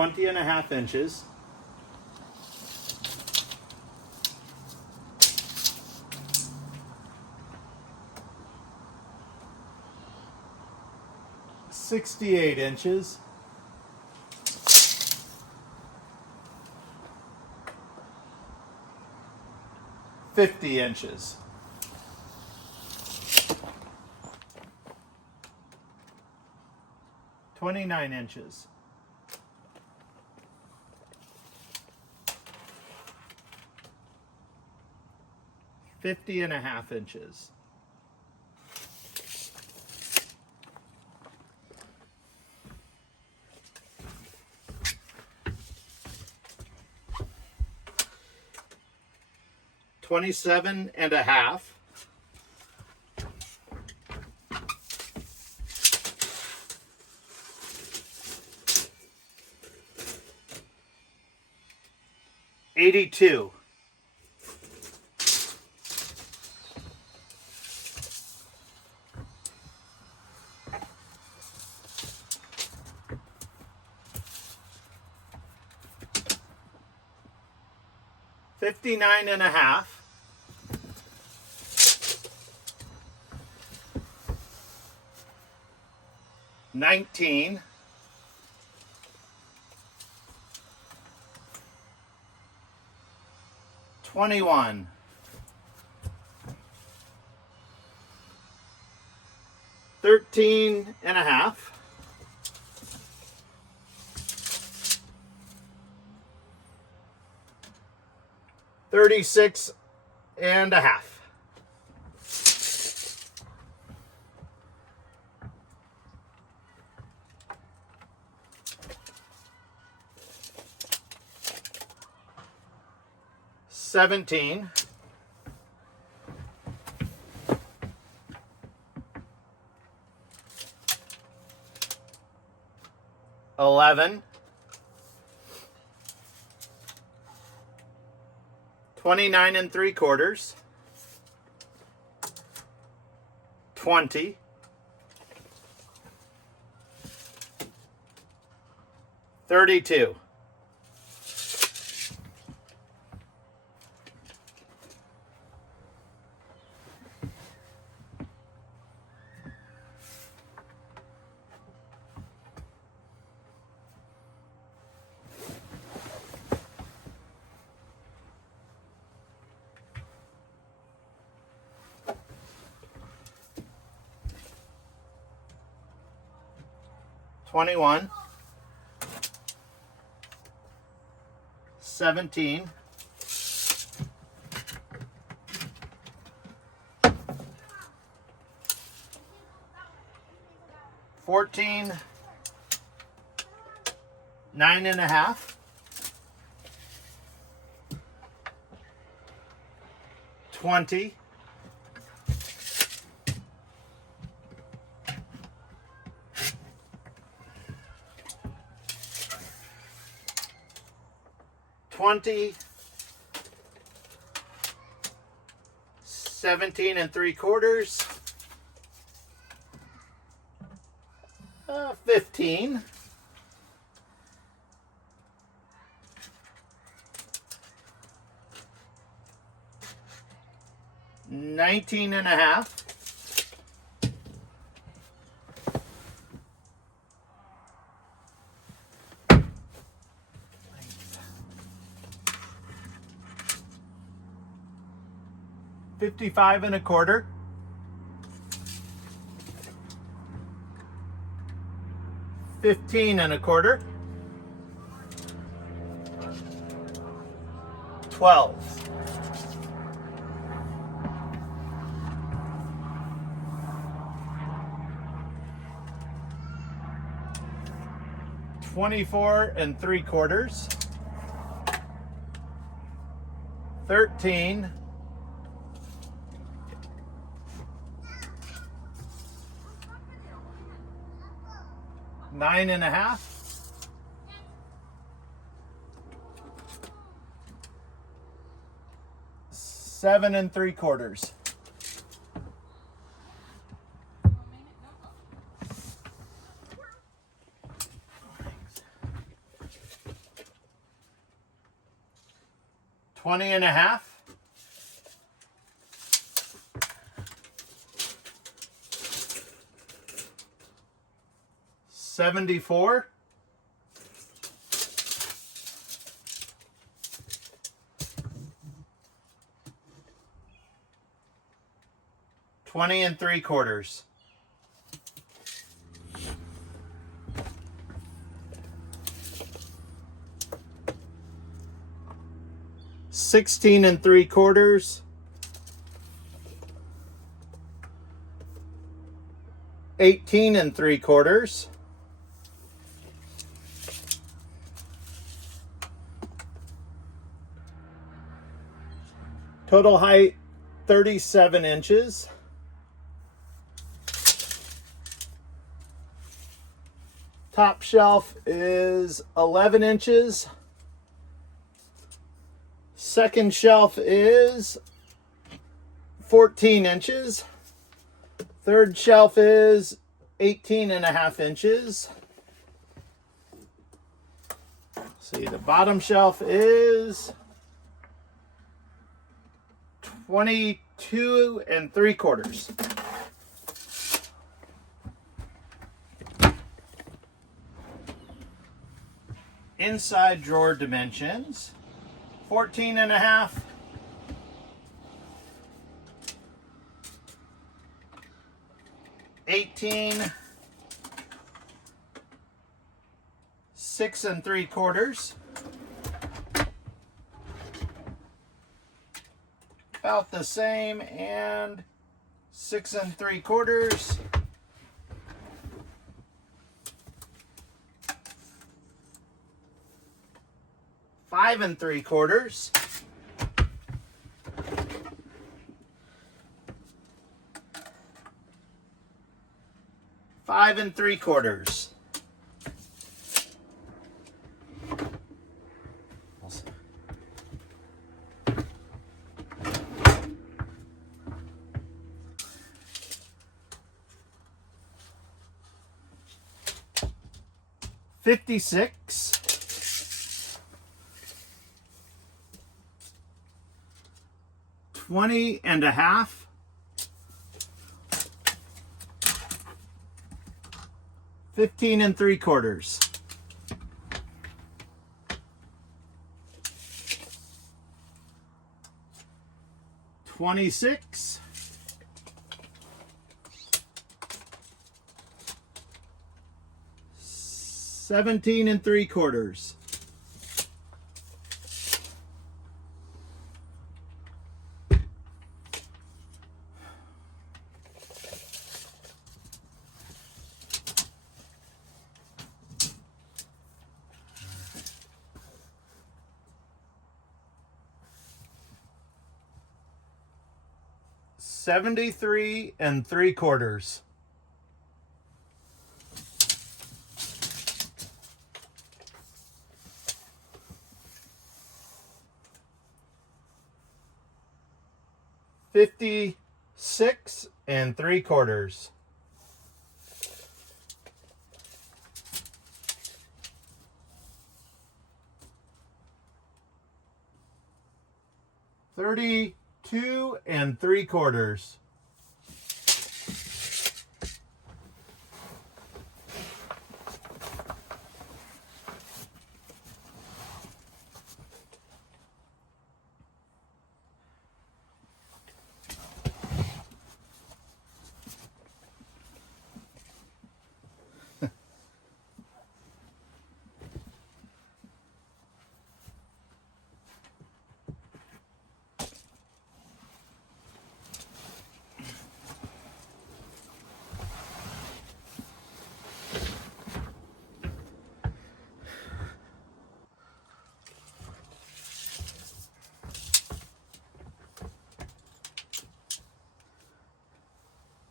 20.5 inches. $68 inches. $50 inches. $29 inches. $50.5 inches. $27.5. $82. $59.5. $19. $21. $13.5. $36.5. $17. $11. 29 3/4. 20. 32. 21. 17. 14. 9.5. 20. 20. 17 3/4. 15. 19.5. 55 1/4. 15 1/4. 12. 24 3/4. 13. 9.5. 7 3/4. 1 20 and a half. 74. 20 and 3/4. 16 and 3/4. 18 and 3/4. Total height 37 inches. Top shelf is 11 inches. Second shelf is 14 inches. Third shelf is 18 and a half inches. See, the bottom shelf is 22 and 3/4. Inside drawer dimensions, 14 and a half, 18, 6 and 3/4. About the same, and 6 and 3/4. 5 and 3/4. 5 and 3/4. $56. 20 and a half. 15 and 3/4. 26. 17 and 3/4. 73 and 3/4. 56 and 3/4. 32 and 3/4.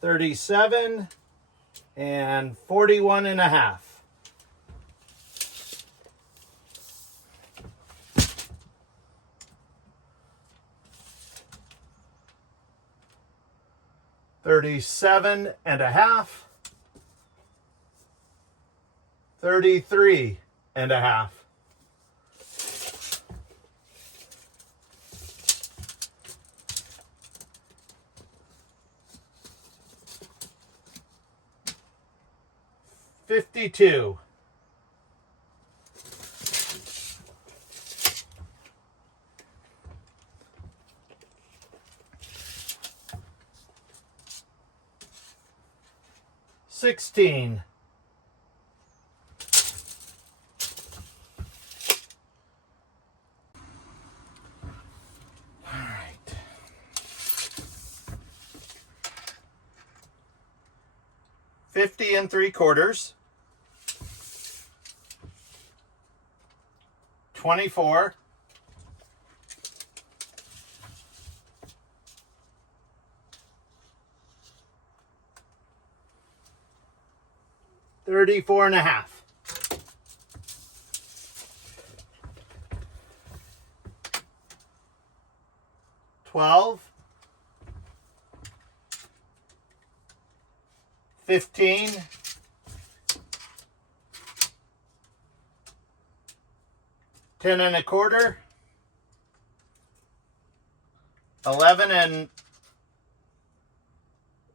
37 and 41 and a half. 37 and a half. 33 and a half. 52. $16. All right. $50 3/4. 24. 34.5. 12. 15. 10 1/4. 11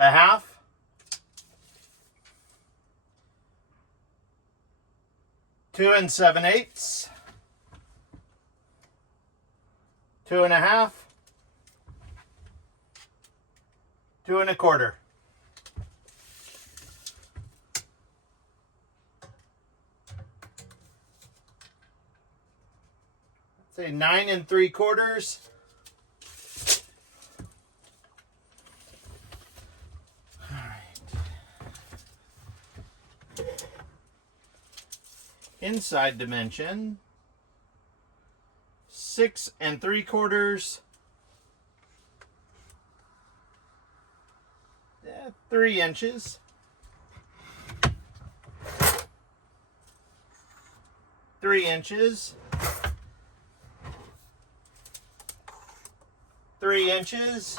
1/2. 2 7/8. 2 1/2. 2 1/4. Say 9 3/4. All right. Inside dimension, 6 3/4. 3 inches. 3 inches. 3 inches.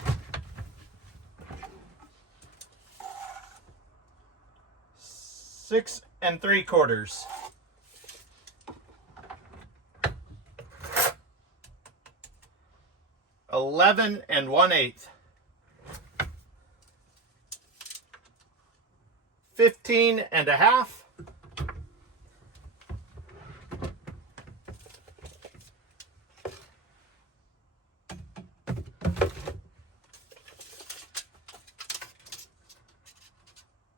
6 3/4. 11 1/8. 15 1/2.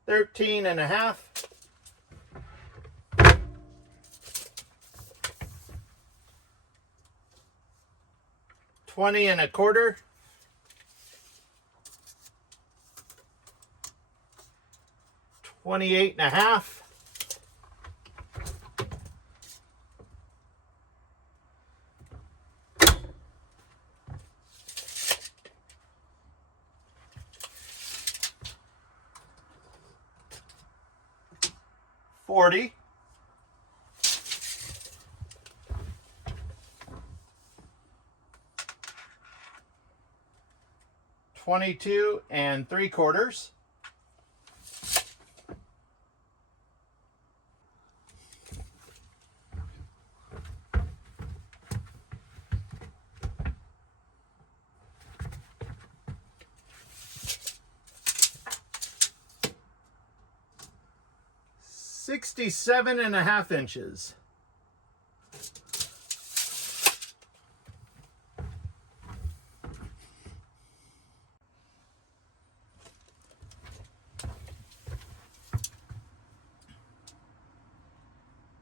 13 1/2. 20 1/4. 28 1/2. 40. 22 3/4. 67 1/2 inches.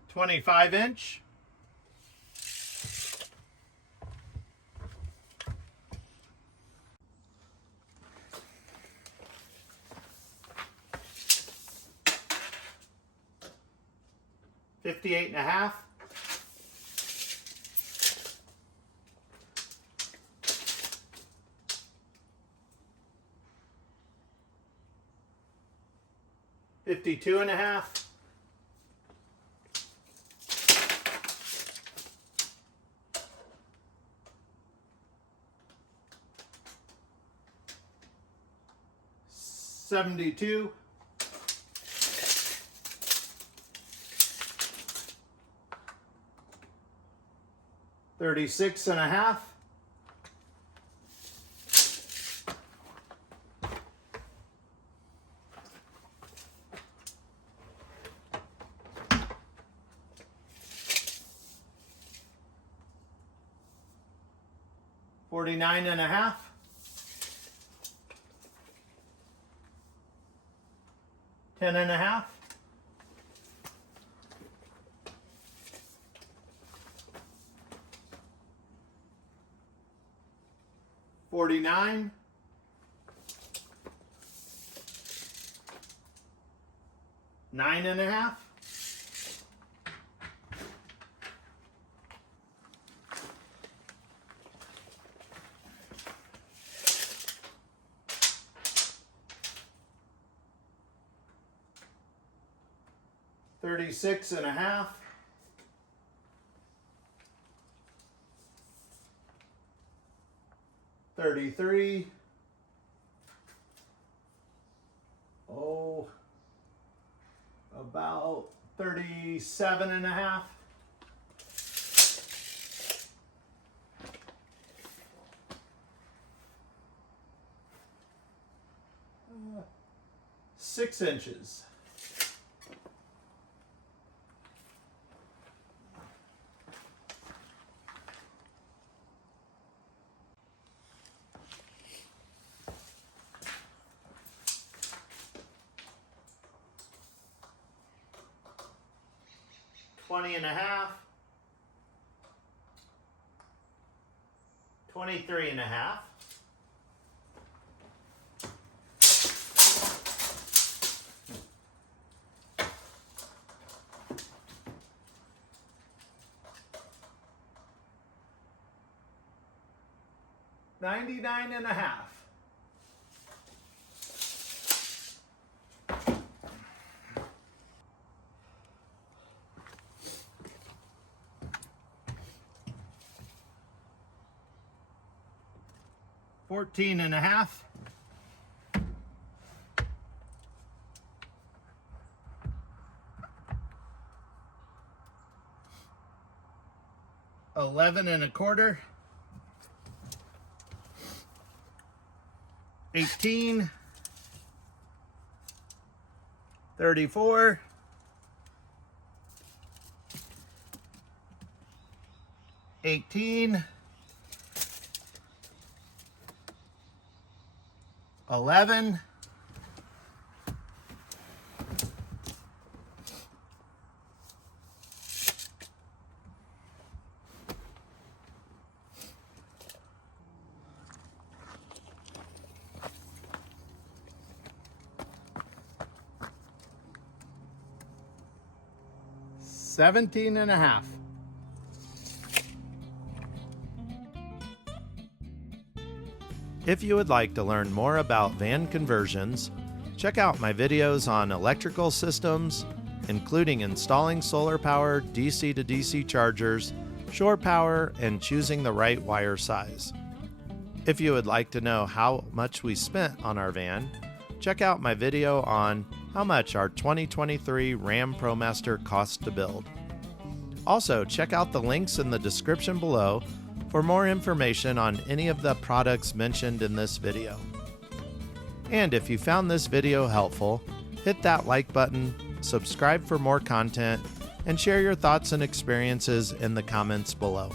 25 inch. 58 1/2. 52 1/2. 72. 36 1/2. 38 49 and a half. 10 and a half. 49. 9 and a half. 36 and a half. 33. Oh, about 37 and a half. 6 inches. $20 and a half. 23 and a half. 99 and a half. $14 and a half. 11 and a quarter. 18. 34. 18. 11. 17 and a half. If you would like to learn more about van conversions, check out my videos on electrical systems, including installing solar-powered DC to DC chargers, shore power, and choosing the right wire size. If you would like to know how much we spent on our van, check out my video on how much our 2023 Ram ProMaster cost to build. Also, check out the links in the description below for more information on any of the products mentioned in this video. And if you found this video helpful, hit that like button, subscribe for more content, and share your thoughts and experiences in the comments below.